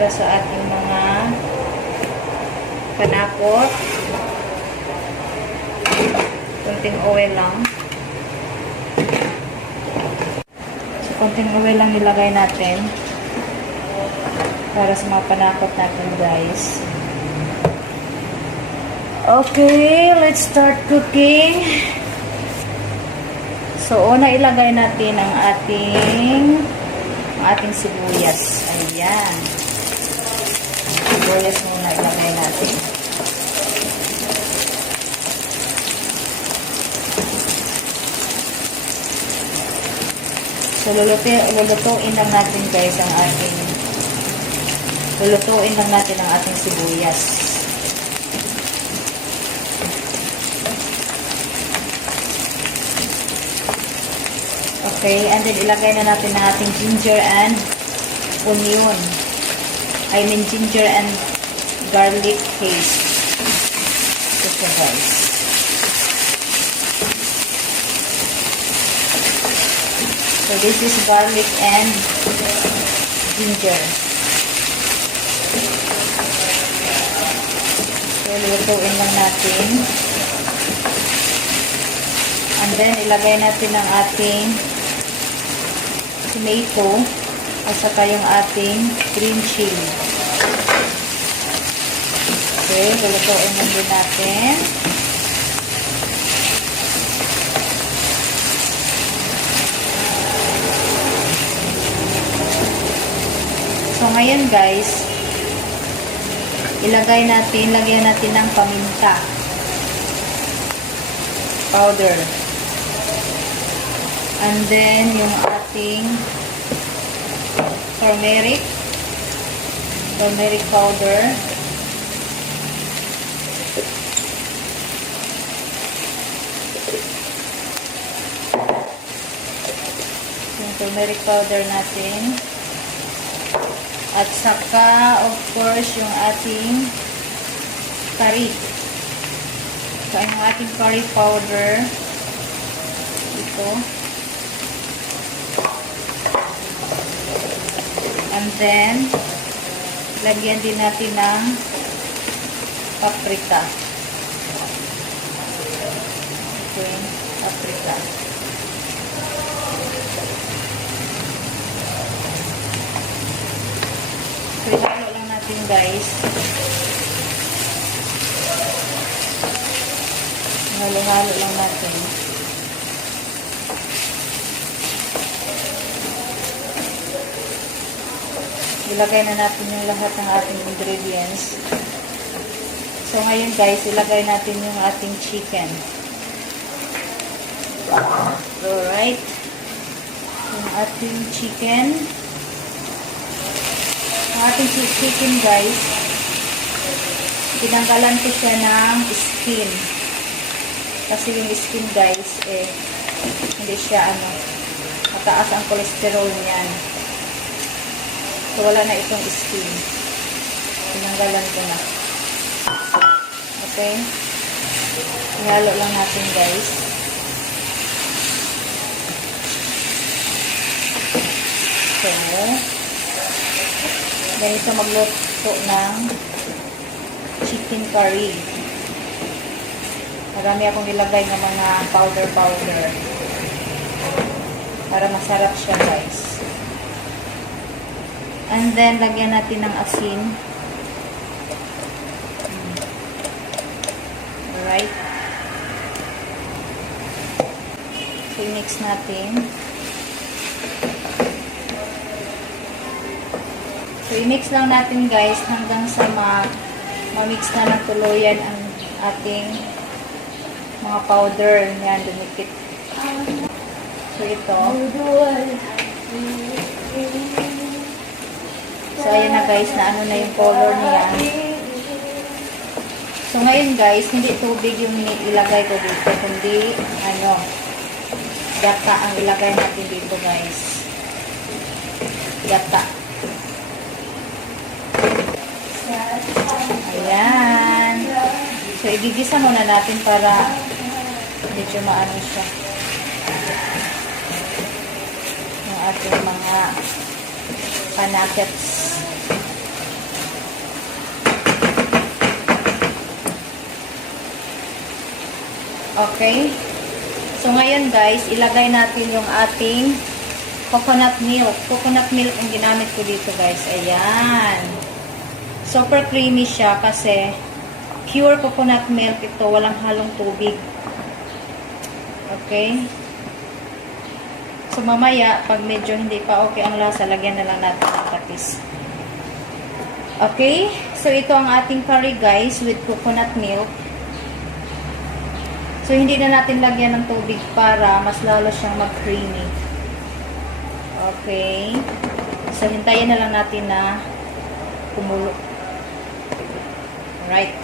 para sa ating mga panakot. Konting oil lang. So, konting oil lang nilagay natin para sa mga panakot natin, guys. Okay, let's start cooking. So, una ilagay natin ang ating sibuyas. Ayan. Sibuyas muna ilagay natin. So, lulutuin lang natin, guys, lulutuin lang natin ang ating sibuyas. Okay, and then ilagay na natin ang ating ginger and onion. I mean ginger and garlic paste. Ito, guys. So this is garlic and ginger. So lutuin lang natin. And then ilagay natin ang ating tomato at saka yung ating green chili. Okay, lulutuin lang din natin. So ngayon, guys, lagyan natin ng paminta powder. And then, yung ating turmeric powder. Yung turmeric powder natin. At saka, of course, yung ating curry. So, yung ating curry powder. Ito. And then, lagyan din natin ng paprika. Okay, paprika. So, ihalo lang natin, guys. Halo-halo lang natin. Ilagay na natin yung lahat ng ating ingredients. So, ngayon, guys, ilagay natin yung ating chicken. Alright. Yung ating chicken. Yung ating chicken, guys, tinanggalan ko siya ng skin. Kasi yung skin, guys, hindi siya, mataas ang cholesterol niyan. So, wala na itong skin. Tinanggalan ko na. Okay? Ihalo lang natin, guys. So, ganito magluto ng chicken curry. Marami akong nilagay ng mga powder para masarap siya, guys. And then, lagyan natin ng asin. Alright. So, mix natin. So, i-mix lang natin, guys, hanggang sa ma-mix na ng tuluyan ang ating mga powder. Yan, dumikit. So, ito. So, ayan na, guys, na ano na yung color niya. So, ngayon, guys, hindi tubig yung ilagay ko dito, kundi, gata ang ilagay natin dito, guys. Gata. Ayan. So, igigisa muna natin para medyo maano siya. Yung ating mga panakets. Okay? So, ngayon guys, ilagay natin yung ating coconut milk. Coconut milk ang ginamit ko dito guys. Ayan. Super creamy siya kasi pure coconut milk ito. Walang halong tubig. Okay? So, mamaya, pag medyo hindi pa okay ang lasa, lagyan na lang natin ng patis. Okay? So, ito ang ating curry guys with coconut milk. So, hindi na natin lagyan ng tubig para mas lalo siyang mag-creamy. Okay? So, hintayin na lang natin na kumulo. Right.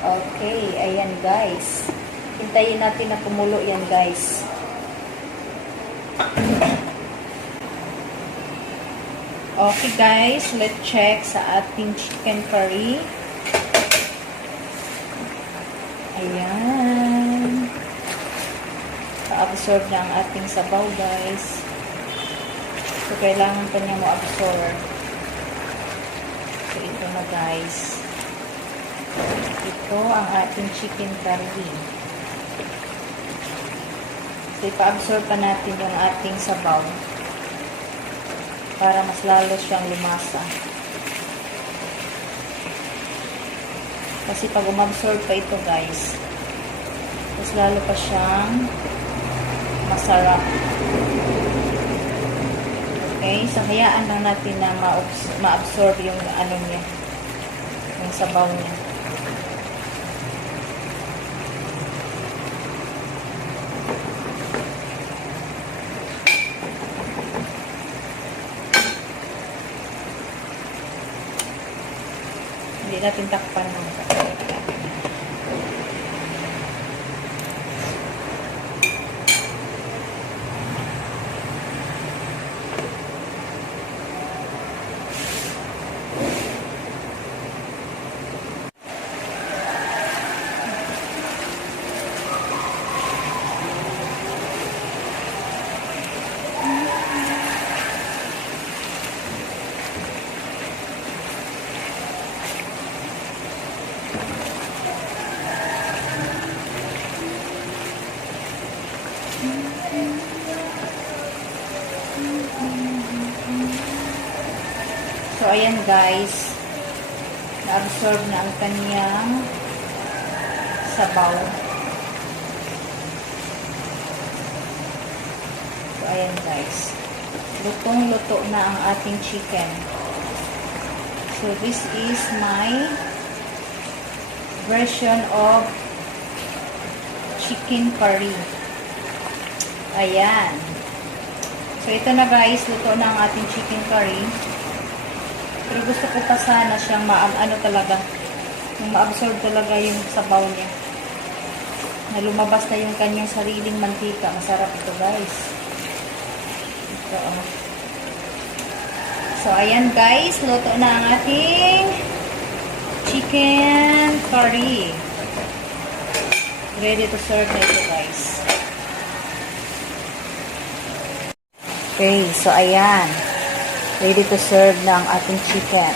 Okay. Ayan, guys. Hintayin natin na kumulo yan, guys. Okay, guys. Let's check sa ating chicken curry. Ayan. Pa-absorb na ang ating sabaw, guys. So, kailangan pa niya mo-absorb. So, ito na, guys. Ito ang ating chicken curry. So, ipa-absorb pa natin yung ating sabaw para mas lalo siyang lumasa. Kasi pag umabsorb pa ito guys, mas lalo pa siyang masarap. Okay? So, hayaan lang natin na ma-absorb yung ano niya, yung sabaw niya. Hindi natin takpan ng So, ayan guys. Na-absorb na ang kanyang sabaw. So, ayan guys. Lutong-luto na ang ating chicken. So, this is my version of chicken curry. Ayan. So, ito na guys. Luto na ang ating chicken curry. Pero gusto ko pa sana siyang ano talaga, yung ma-absorb talaga yung sabaw niya. Na lumabas na yung kanyang sariling mantika. Masarap ito guys. Ito oh. So ayan guys, luto na ang ating chicken curry. Ready to serve na ito guys. Okay, so ayan. Ready to serve na ang ating chicken.